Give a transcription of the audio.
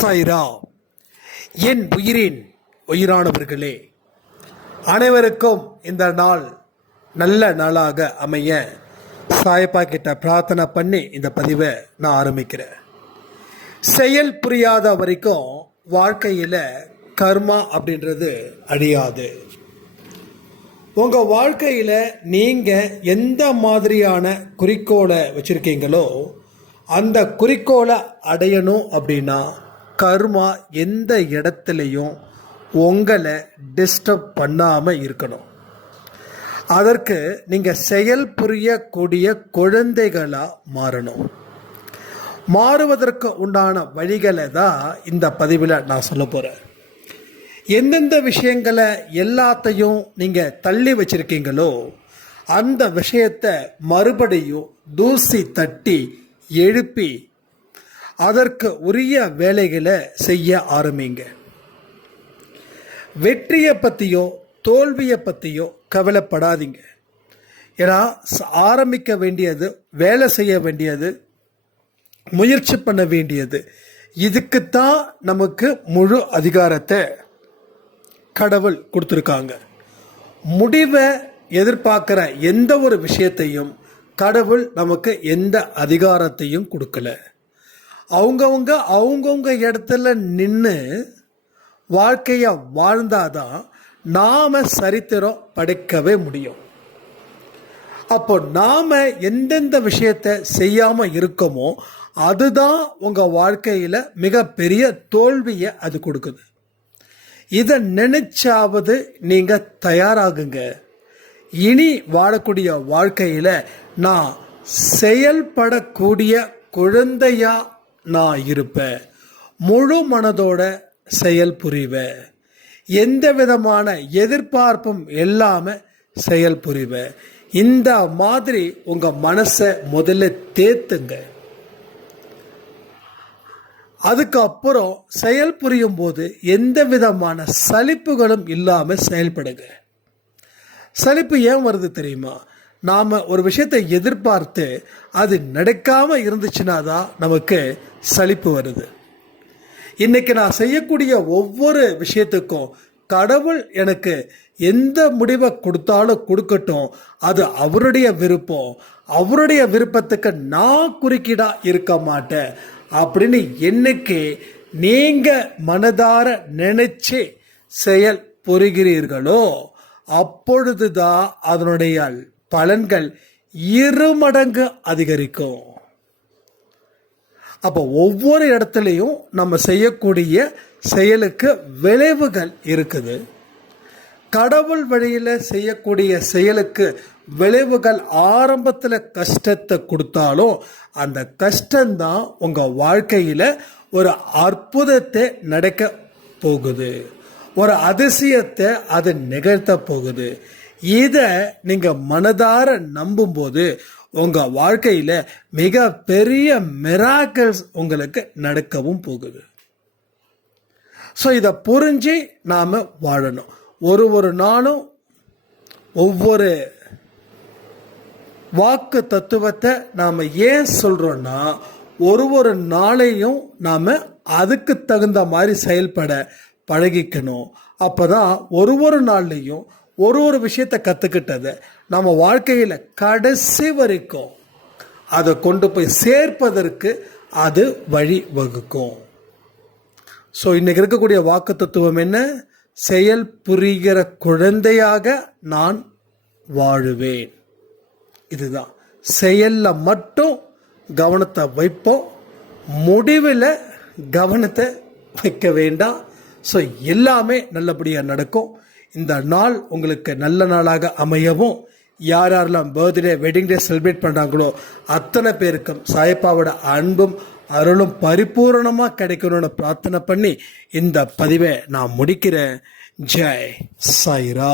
சாய்ரா என் உயிரின் உயிரானவர்களே அனைவருக்கும் இந்த நாள் நல்ல நாளாக அமைய சாயப்பா கிட்ட பிரார்த்தனை பண்ணி இந்த பதிவை நான் ஆரம்பிக்கிறேன். செயல் புரியாத வரைக்கும் வாழ்க்கையில் கர்மா அப்படின்றது அழியாது. உங்கள் வாழ்க்கையில் நீங்கள் எந்த மாதிரியான குறிக்கோளை வச்சுருக்கீங்களோ அந்த குறிக்கோளை அடையணும் அப்படின்னா கர்மா எந்த இடத்துலையும் உங்களை டிஸ்டர்ப் பண்ணாமல் இருக்கணும். அதற்கு நீங்கள் செயல் புரியக்கூடிய குழந்தைகளாக மாறணும். மாறுவதற்கு உண்டான வழிகளை தான் இந்த பதிவில் நான் சொல்ல போகிறேன் எந்தெந்த விஷயங்களை எல்லாத்தையும் நீங்கள் தள்ளி வச்சிருக்கீங்களோ அந்த விஷயத்தை மறுபடியும் தூசி தட்டி எழுப்பி அதற்கு உரிய வேலைகளை செய்ய ஆரம்பிங்க. வெற்றியை பற்றியோ தோல்வியை பற்றியோ கவலைப்படாதீங்க. ஏன்னா ஆரம்பிக்க வேண்டியது வேலை செய்ய வேண்டியது முயற்சி பண்ண வேண்டியது. இதுக்குத்தான் நமக்கு முழு அதிகாரத்தை கடவுள் கொடுத்துருக்காங்க. முடிவை எதிர்பார்க்குற எந்த ஒரு விஷயத்தையும் கடவுள் நமக்கு எந்த அதிகாரத்தையும் கொடுக்கல. அவங்கவுங்க அவங்கவுங்க இடத்துல நின்று வாழ்க்கையை வாழ்ந்தாதான் நாம் சரித்திரம் படைக்கவே முடியும். அப்போ நாம் எந்தெந்த விஷயத்தை செய்யாமல் இருக்கோமோ அதுதான் உங்கள் வாழ்க்கையில் மிகப்பெரிய தோல்வியை அது கொடுக்குது. இதை நினைச்சாவது நீங்கள் தயாராகுங்க. இனி வாழக்கூடிய வாழ்க்கையில் நான் செயல்படக்கூடிய குழந்தையாக நான் இருப்பேன் முழு மனதோட செயல் புரிவேன் எந்த விதமான எதிர்பார்ப்பும் இல்லாமல் செயல் புரிவேன் இந்த மாதிரி உங்கள் மனசை முதல்ல தேத்துங்க. அதுக்கப்புறம் செயல் புரியும் போது எந்த விதமான சலிப்புகளும் இல்லாமல் செயல்படுங்க. சலிப்பு ஏன் வருது தெரியுமா? நாம் ஒரு விஷயத்தை எதிர்பார்த்து அது நடக்காமல் இருந்துச்சுன்னா தான் நமக்கு சலிப்பு வருது. இன்னைக்கு நான் செய்யக்கூடிய ஒவ்வொரு விஷயத்துக்கும் கடவுள் எனக்கு எந்த முடிவை கொடுத்தாலும் கொடுக்கட்டும் அது அவருடைய விருப்பம். அவருடைய விருப்பத்துக்கு நான் குறுக்கிடா இருக்க மாட்டேன் அப்படின்னு என்னைக்கு நீங்கள் மனதார நினைச்சு செயல் புரிகிறீர்களோ அப்பொழுதுதான் அதனுடைய பலன்கள் இருமடங்கு அதிகரிக்கும். அப்போ ஒவ்வொரு இடத்துலையும் நம்ம செய்யக்கூடிய செயலுக்கு விளைவுகள் இருக்குது. கடவுள் வழியில் செய்யக்கூடிய செயலுக்கு விளைவுகள் ஆரம்பத்தில் கஷ்டத்தை கொடுத்தாலும் அந்த கஷ்டம்தான் உங்கள் வாழ்க்கையில் ஒரு அற்புதத்தை நடக்க போகுது. ஒரு அதிசயத்தை அது நிகழ்த்த போகுது. இதை நீங்கள் மனதார நம்பும்போது உங்கள் வாழ்க்கையில் மிக பெரிய மிராக்கல்ஸ் உங்களுக்கு நடக்கவும் போகுது. ஸோ இதை புரிஞ்சு நாம் வாழணும். ஒரு ஒரு நாளும் ஒவ்வொரு வாக்கு தத்துவத்தை நாம் ஏன் சொல்கிறோன்னா ஒரு ஒரு நாளையும் நாம் அதுக்கு தகுந்த மாதிரி செயல்பட பழகிக்கணும். அப்போ தான் ஒரு ஒரு நாள்லையும் ஒரு ஒரு விஷயத்தை கற்றுக்கிட்டதை நம்ம வாழ்க்கையில் கடைசி வரைக்கும் அதை கொண்டு போய் சேர்ப்பதற்கு அது வழி வகுக்கும். ஸோ இன்றைக்கி இருக்கக்கூடிய வாக்கு தத்துவம் என்ன? செயல் புரிகிற குழந்தையாக நான் வாழுவேன். இதுதான். செயலில் மட்டும் கவனத்தை வைப்போம். முடிவில் கவனத்தை வைக்க வேண்டாம். ஸோ எல்லாமே நல்லபடியாக நடக்கும். இந்த நாள் உங்களுக்கு நல்ல நாளாக அமையவும் யார் யாரெல்லாம் பர்த்டே வெட்டிங் டே செலிப்ரேட் பண்ணுறாங்களோ அத்தனை பேருக்கும் சாயப்பாவோட அன்பும் அருளும் பரிபூரணமாக கிடைக்கணும்னு பிரார்த்தனை பண்ணி இந்த பதிவை நான் முடிக்கிறேன். ஜெய் சாய்ரா